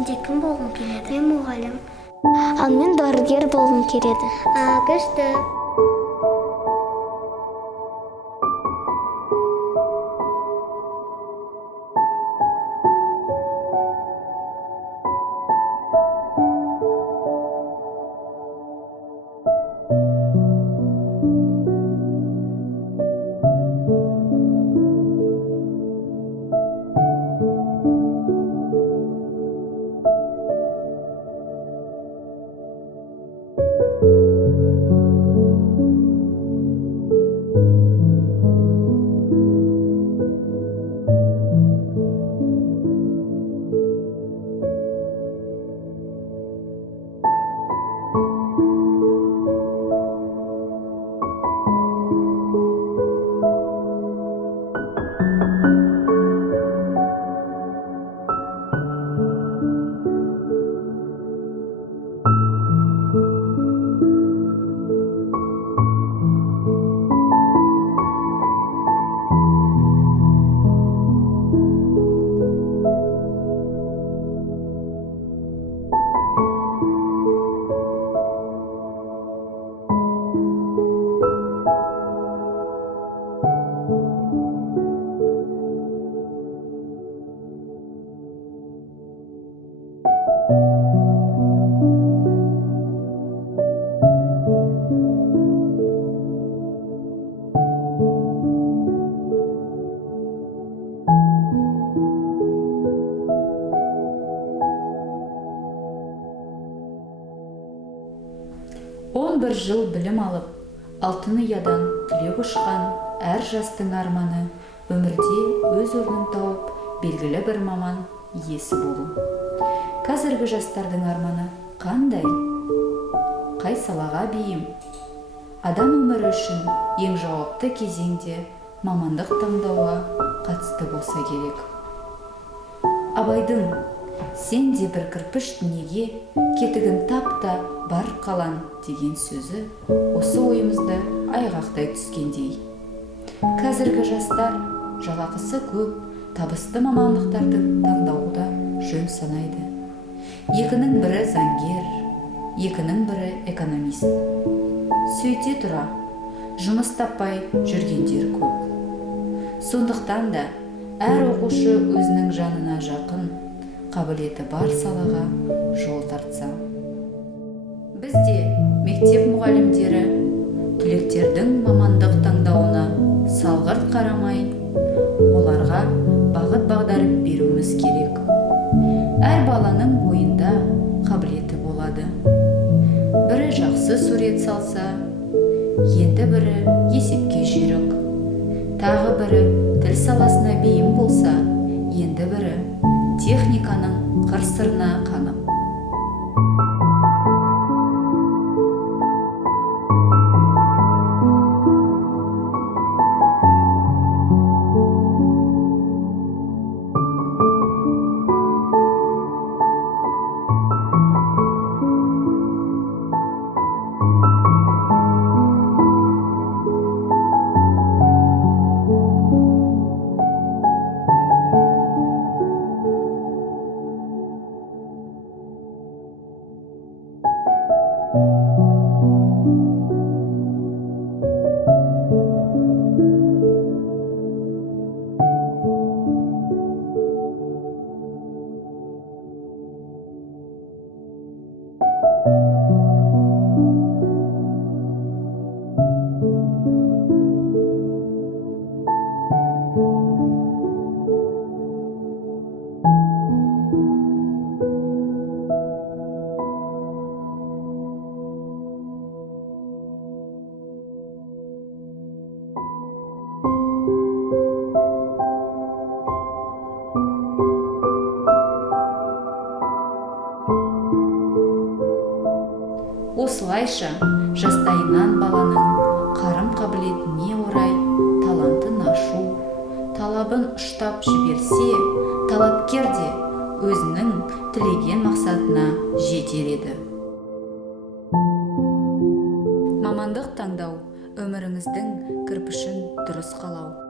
Сенде кім болғың келеді? Мен мұғалім. Ал мен дәрігер болғым келеді. Күшті. Он бір жыл білім алып, алтын ұядан түлеп ұшқан әр жастың арманы өмірде өз орнын тауып, белгілі бір маман иесі болу. Қазіргі жастардың арманы қандай? Қай салаға бейім? Адам өмірі үшін ең жауапты кезеңде мамандық таңдауға қатысты болса керек. Абайдың «Сен де бір кірпіш дүниеге, кетігін тапта бар қалан» деген сөзі осы ойымызды айғақтай түскендей. Қазіргі жастар жалақысы көп, табысты мамандықтардың таңдауы да жөн санайды. Екінің бірі заңгер, екінің бірі экономист. Сөйте тұра, жұмыс таппай жүргендер көп. Сондықтан да әр оқушы өзінің жанына жақын, қабілеті бар салаға жол тартса. Бізде мектеп мұғалімдері түлектердің мамандық таңдауына салғырт қарамай, оларға бағыт бағдар беруіміз керек. Әр баланың бойында қабілеті болады. Бірі жақсы сурет салса, енді бірі есепке жүйрік. Тағы бірі тіл саласына бейім болса, енді бірі техниканың қыр-сырына қанық. Осылайша жастайынан баланың қарым-қабілетіне орай талантын ашу, талабын ұштап жіберсе, талапкер де өзінің тілеген мақсатына жетер еді. Мамандық таңдау өміріңіздің кірпішін дұрыс қалау.